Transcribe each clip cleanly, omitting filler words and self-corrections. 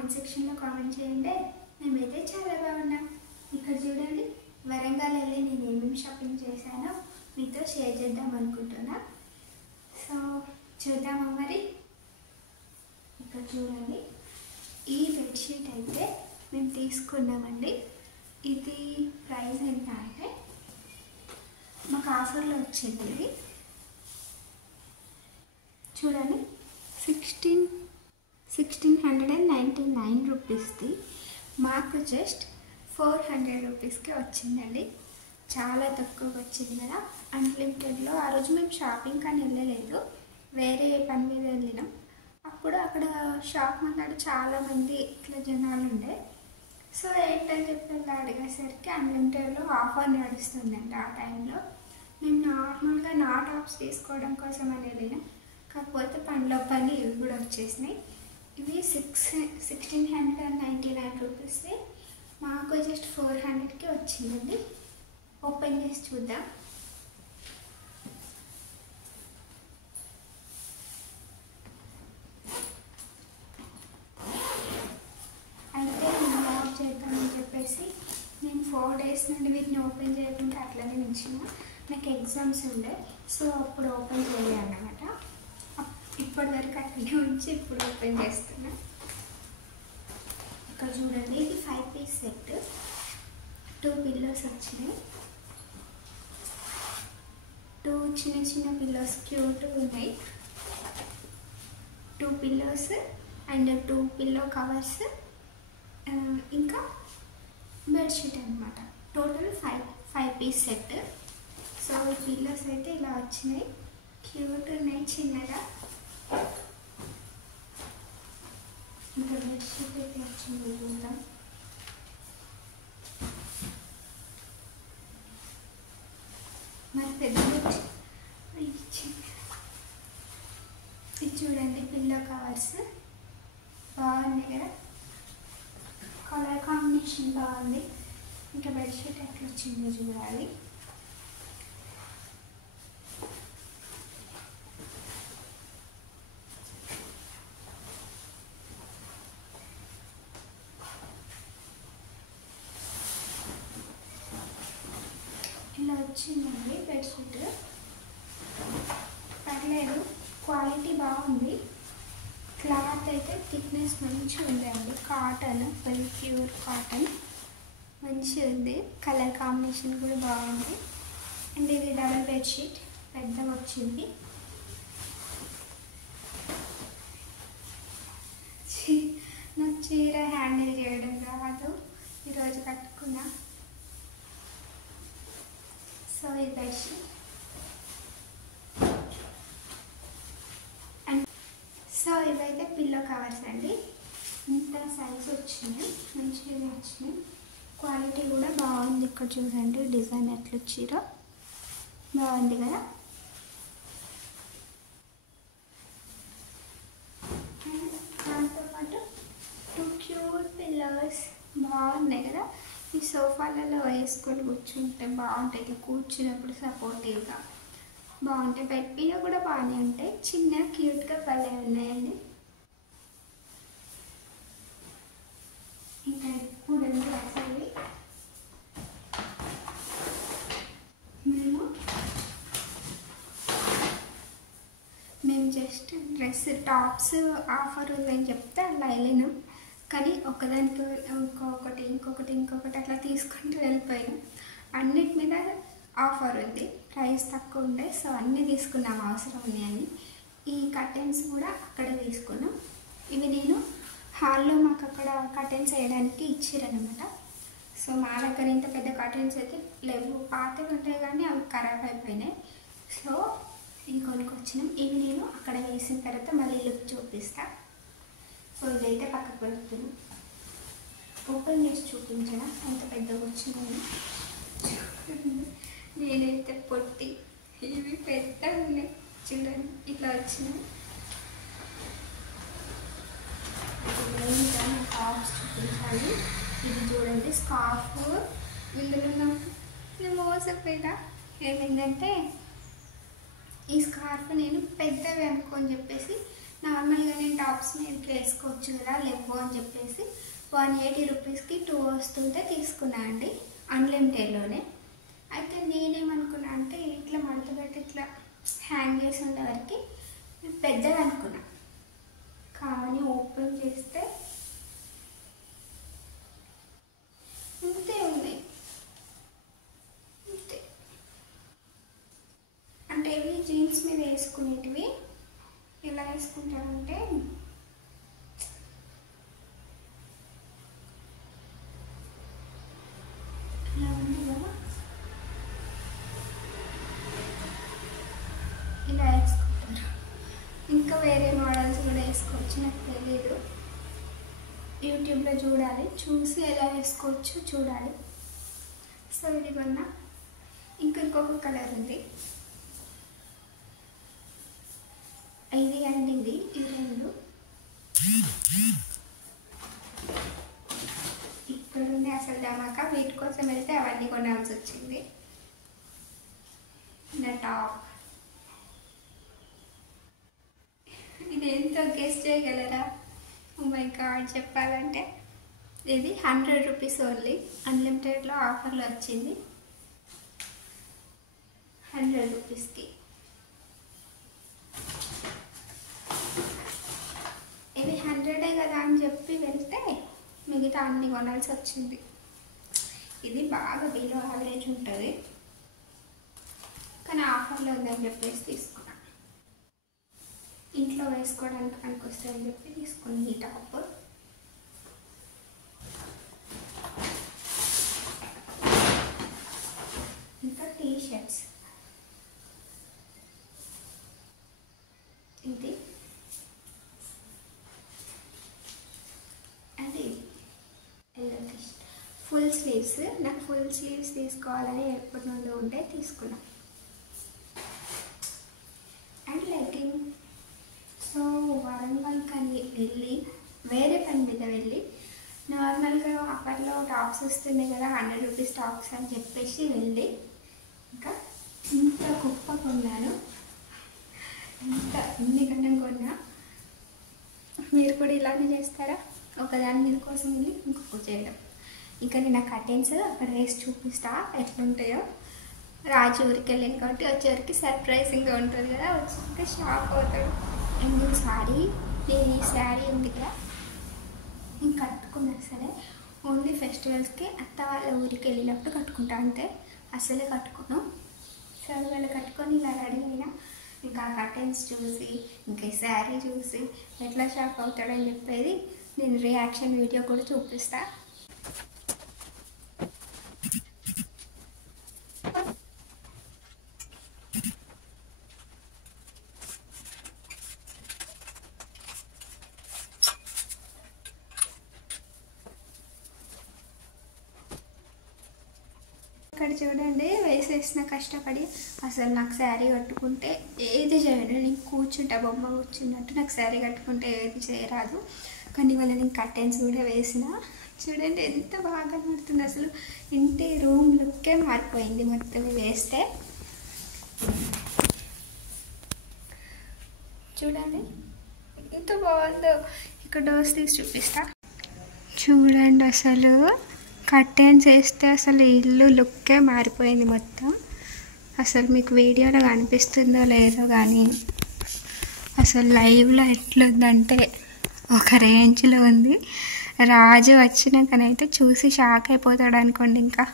Comment సెక్షన్లో comment చేయండి. మేమైతే చాలా బాగున్నాం. ఇక్కడ చూడండి, వరంగల్ వెళ్ళి నేను ఏమేమి షాపింగ్ చేశానో మీతో షేర్ చేద్దాం అనుకుంటున్నా. సో చూద్దామా మరి. ఇక్కడ చూడండి, ఈ బెడ్షీట్ అయితే మేము తీసుకున్నామండి. ఇది ప్రైస్ ఎంత అంటే మాకు ఆఫర్లో వచ్చింది. ఇది చూడండి, 1699 రూపీస్ది. మాకు జస్ట్ 400 రూపీస్కి వచ్చిందండి. చాలా తక్కువగా వచ్చింది కదా. అన్లిమిటెడ్లో ఆ రోజు మేము షాపింగ్ కానీ వెళ్ళలేదు, వేరే పని మీద వెళ్ళినాం. అప్పుడు అక్కడ షాప్ ముందు చాలామంది ఇట్లా జనాలు ఉండే. సో ఏంటని చెప్పి అడిగేసరికి అన్లిమిటెడ్లో ఆఫర్ నడుస్తుందండి. ఆ టైంలో మేము నార్మల్గా నా టాప్స్ తీసుకోవడం కోసం అని వెళ్ళినాం. కాకపోతే పనిలో పని ఇవి కూడా వచ్చేసినాయి. ఇవి 1699 రూపీస్ది. మాకు జస్ట్ 400కి వచ్చిందండి. ఓపెన్ చేసి చూద్దాం. అయితే నేను ఆఫ్ చేద్దామని చెప్పేసి నేను 4 డేస్ నుండి వీటిని ఓపెన్ చేయకుండా అట్లనే ఉంచిన. నాకు ఎగ్జామ్స్ ఉండే, సో అప్పుడు ఓపెన్ చేయాలన్నమాట. ఇప్పటి వరకు అట్లనే ఉంచి ఇప్పుడు ఓపెన్ చేస్తున్నా. ఇక్కడ చూడండి, ఇది 5 పీస్ సెట్. 2 పిల్లోస్ వచ్చినాయి. 2 చిన్న చిన్న పిల్లోస్ క్యూట్ ఉన్నాయి. 2 పిల్లోస్ అండ్ 2 పిల్లో కవర్స్, ఇంకా బెడ్షీట్ అనమాట. Total 5 piece set. సో ఈ పిల్లోస్ అయితే ఇలా వచ్చినాయి, క్యూట్ ఉన్నాయి చిన్నగా. ఇంకా బెడ్షీట్ అయితే వచ్చింది. చూద్దాం. మరి పెద్ద ఇది చూడండి, పిల్లో కవర్స్ బాగుంది కదా, కలర్ కాంబినేషన్ బాగుంది. ఇంకా బెడ్షీట్ ఎట్లా వచ్చిందో చూడాలి. ఇలా వచ్చిందండి బెడ్షీట్. పర్లేదు, క్వాలిటీ బాగుంది. క్లాత్ అయితే థిక్నెస్ మంచిగా ఉందండి. కాటన్, వెల్ ప్యూర్ కాటన్ మంచిగా ఉంది. కలర్ కాంబినేషన్ కూడా బాగుంది. అండ్ ఇది డబుల్ బెడ్షీట్ పెద్దగా వచ్చింది. నాకు చీర హ్యాండిల్ చేయడం రాదు, ఈరోజు కట్టుకున్నా. సో ఈ బెడ్షీట్ అండ్ సో ఇవైతే పిల్లో కవర్స్ అండి. ఇంత సైజ్ వచ్చినాయి, మంచిగా వచ్చినాయి. క్వాలిటీ కూడా బాగుంది. ఇక్కడ చూడండి, డిజైన్ ఎట్లా వచ్చిరో బాగుంది కదా. అండ్ దాంతోపాటు 2 క్యూట్ పిల్లోస్ బాగున్నాయి కదా. ఈ సోఫాలలో వేసుకొని కూర్చుంటే బాగుంటాయి. ఇట్లా కూర్చున్నప్పుడు సపోర్టివ్గా బాగుంటాయి. బెడ్ మీద కూడా బాగానే ఉంటాయి. చిన్న క్యూట్గా భలే ఉన్నాయండి. ఇంకా ఎప్పుడు అసలు మేము జస్ట్ డ్రెస్ టాప్స్ ఆఫర్ ఉందని చెప్తే అలా వెళ్ళినాం. కానీ ఒకదానికి ఇంకొకటి అట్లా తీసుకుంటూ వెళ్ళిపోయినాం. అన్నిటి మీద ఆఫర్ ఉంది, ప్రైస్ తక్కువ ఉండే. సో అన్నీ తీసుకున్నాం అవసరం ఉన్నాయని. ఈ కర్టెన్స్ కూడా అక్కడే తీసుకున్నాం. ఇవి నేను హాల్లో మాకు అక్కడ కర్టెన్స్ వేయడానికి ఇచ్చిరనమాట. సో మా దగ్గర ఇంత పెద్ద కర్టెన్స్ అయితే లేవు, పాతవి ఉంటాయి కానీ అవి ఖరాబ్ అయిపోయినాయి. సో ఇవి కొనుక్కొచ్చినాం. ఇవి నేను అక్కడ వేసిన తర్వాత మళ్ళీ లుక్ చూపిస్తా. సో ఇదైతే పక్కకు పెడుతున్నాను. ఓపెన్ చేసి చూపించడం ఎంత పెద్దగా వచ్చిందని. నేనైతే పొట్టి, ఇవి పెద్దగా ఉన్నాయి చూడండి, ఇట్లా వచ్చినాయి. టాప్స్ చూపించాలి. ఇది చూడండి, స్కార్ఫ్. ఇందులో నాకు నేను మోసపోయినా. ఏమైందంటే ఈ స్కార్ఫ్ నేను పెద్దవి అనుకొని చెప్పేసి నార్మల్గా నేను టాప్స్ మీదకి వేసుకోవచ్చు కదా లేవు అని చెప్పేసి 180 రూపీస్కి 2 వస్తుంటే తీసుకున్నా అండి, అన్లిమిటెడ్లోనే. అయితే నేనేమనుకున్నా అంటే ఇట్లా మడత పెట్టి ఇట్లా హ్యాంగ్ చేసి ఉండే వరకు పెద్దగా అనుకున్నా, కానీ ఓపెన్ చేస్తే ఇంతే ఉంది. ఇంతే అంటే ఇవి జీన్స్ మీద వేసుకునేటివి. ఎలా వేసుకుంటారంటే ఇలా ఉంది కదా, ఇలా వేసుకుంటారు. ఇంకా వేరే మోడల్స్ కూడా వేసుకోవచ్చు, నాకు తెలీదు. యూట్యూబ్లో చూడాలి, చూసి ఎలా వేసుకోవచ్చు చూడాలి. సో ఇది కొన్నా. ఇంకొక కలర్ ఉంది, ఇది అండి, ఇది రెండు. ఇక్కడ ఉంది అసలు ధమాకా. వీటి కోసం వెళ్తే అవన్నీ కొనాల్సి వచ్చింది. నా టాప్ ఇది ఎంతో గెస్ట్ చేయగలరా? ఓ మై గాడ్, చెప్పాలంటే ఇది 100 రూపీస్ ఓన్లీ. అన్లిమిటెడ్లో ఆఫర్లో వచ్చింది 100 రూపీస్కి. ఇది 100 కదా అని చెప్పి వెళ్తే మిగతా అన్ని కొనాల్సి వచ్చింది. ఇది బాగా బిలో యావరేజ్ ఉంటుంది, కానీ ఆఫర్లో ఉందని చెప్పేసి తీసుకున్నాను. ఇంట్లో వేసుకోవడానికి పనికొస్తాయని చెప్పి తీసుకుని ఈ టాప్. ఇంకా టీ షర్ట్స్. ఇది అది yellow T shirt, full sleeves. నాకు ఫుల్ స్లీవ్స్ తీసుకోవాలని ఎప్పటి నుండి ఉంటే తీసుకున్నా. And legging. సో వరంగల్ కానీ వెళ్ళి వేరే పని మీద వెళ్ళి నార్మల్గా ఆఫర్లో టాప్స్ వస్తున్నాయి కదా 100 రూపీస్ టాప్స్ అని చెప్పేసి వెళ్ళి ఇంకా ఇంత గొప్ప కొన్నాను, ఇన్ని గంటం కొన్నా. మీరు కూడా ఇలానే చేస్తారా? ఒకదాని మీద కోసం వెళ్ళి ఇంకొక చేయడం. ఇంకా నేను ఆ కర్టెన్స్ అక్కడ వేసి చూపిస్తా ఎట్లుంటాయో. రాజు ఊరికి వెళ్ళాను కాబట్టి వచ్చేవరకు సర్ప్రైజింగ్గా ఉంటుంది కదా, వచ్చాక షాక్ అవుతాడు. అండ్ నేను ఈ శారీ ఉంది కదా, నేను కట్టుకున్నా సరే ఓన్లీ ఫెస్టివల్స్కి అత్త వాళ్ళ ఊరికి వెళ్ళినప్పుడు కట్టుకుంటా, అంతే. అసలే కట్టుకున్నాను. సో వాళ్ళు కట్టుకొని ఇలా రెడీ అయినా ఇంకా ఆ కర్టెన్స్ చూసి ఇంకా ఈ శారీ చూసి ఎట్లా షాక్ అవుతాడని చెప్పేది నేను రియాక్షన్ వీడియో కూడా చూపిస్తా. ఇక్కడ చూడండి వేసేసిన కష్టపడి. అసలు నాకు శారీ కట్టుకుంటే ఏది చేయను, నేను కూర్చుంటా బొమ్మ కూర్చున్నట్టు. నాకు శారీ కట్టుకుంటే ఏది చేయరాదు, కానీ వాళ్ళ నేను కర్టెన్స్ కూడా వేసిన. చూడండి ఎంత బాగా కనబడుతుంది, అసలు ఇంటి రూమ్ లుక్కే మారిపోయింది మొత్తం వేస్తే. చూడండి ఎంత బాగుందో. ఇక్కడ డోర్స్ తీసి చూపిస్తా. చూడండి అసలు కర్టెన్స్ వేస్తే అసలు ఇల్లు లుక్కే మారిపోయింది మొత్తం. అసలు మీకు వీడియోలో కనిపిస్తుందో లేదో కానీ అసలు లైవ్లో ఎట్లుందంటే ఒక రేంజ్లో ఉంది. రాజు వచ్చినాకనైతే చూసి షాక్ అయిపోతాడు అనుకోండి. ఇంకా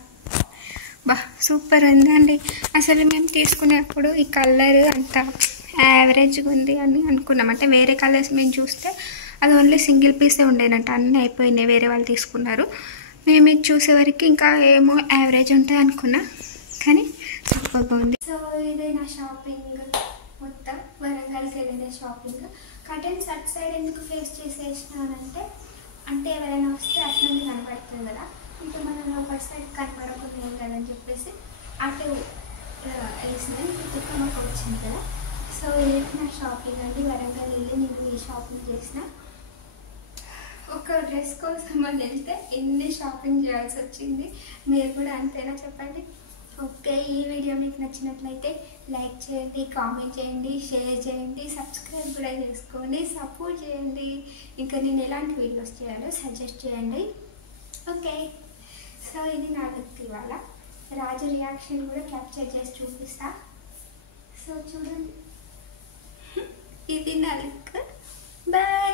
సూపర్ ఉందండి. అసలు మేము తీసుకునేప్పుడు ఈ కలర్ అంత యావరేజ్గా ఉంది అని అనుకున్నాం. అంటే వేరే కలర్స్ మేము చూస్తే అది ఓన్లీ సింగిల్ పీసే ఉండేనట్టు, అన్నీ అయిపోయినాయి, వేరే వాళ్ళు తీసుకున్నారు. మేము ఇది చూసేవరకు ఇంకా ఏమో యావరేజ్ ఉంటాయి అనుకున్నా, కానీ సూపర్గా ఉంది. సో ఇదే నా షాపింగ్ మొత్తం. వరంగల్కి వెళ్ళిన షాపింగ్. కర్టెన్స్ అటు సైడ్ ఎందుకు ఫేస్ చేసేసినానంటే, అంటే ఎవరైనా వస్తే అటు నుండి కనపడుతుంది కదా, ఇంకా మనం ఒక సైడ్ కనపడకుండా ఏం కదని చెప్పేసి అటు వేసిన తిప్పమ్మకు వచ్చింది కదా. సో ఇది నా షాపింగ్ అండి. వరంగల్ వెళ్ళి నేను ఈ షాపింగ్ చేసిన. ఒక డ్రెస్ కోసం అని వెళ్తే ఎన్ని షాపింగ్ చేయాల్సి వచ్చింది. మీరు కూడా అంతేనా చెప్పండి? ఓకే, ఈ వీడియో మీకు నచ్చినట్లయితే లైక్ చేయండి, కామెంట్ చేయండి, షేర్ చేయండి, సబ్స్క్రైబ్ కూడా చేసుకోండి, సపోర్ట్ చేయండి. ఇంకా నేను ఎలాంటి వీడియోస్ చేయాలో సజెస్ట్ చేయండి. ఓకే, సో ఇది నా లుక్ ఇవాళ. రాజు రియాక్షన్ కూడా క్యాప్చర్ చేసి చూపిస్తా. సో చూడండి, ఇది నా లుక్. బాయ్.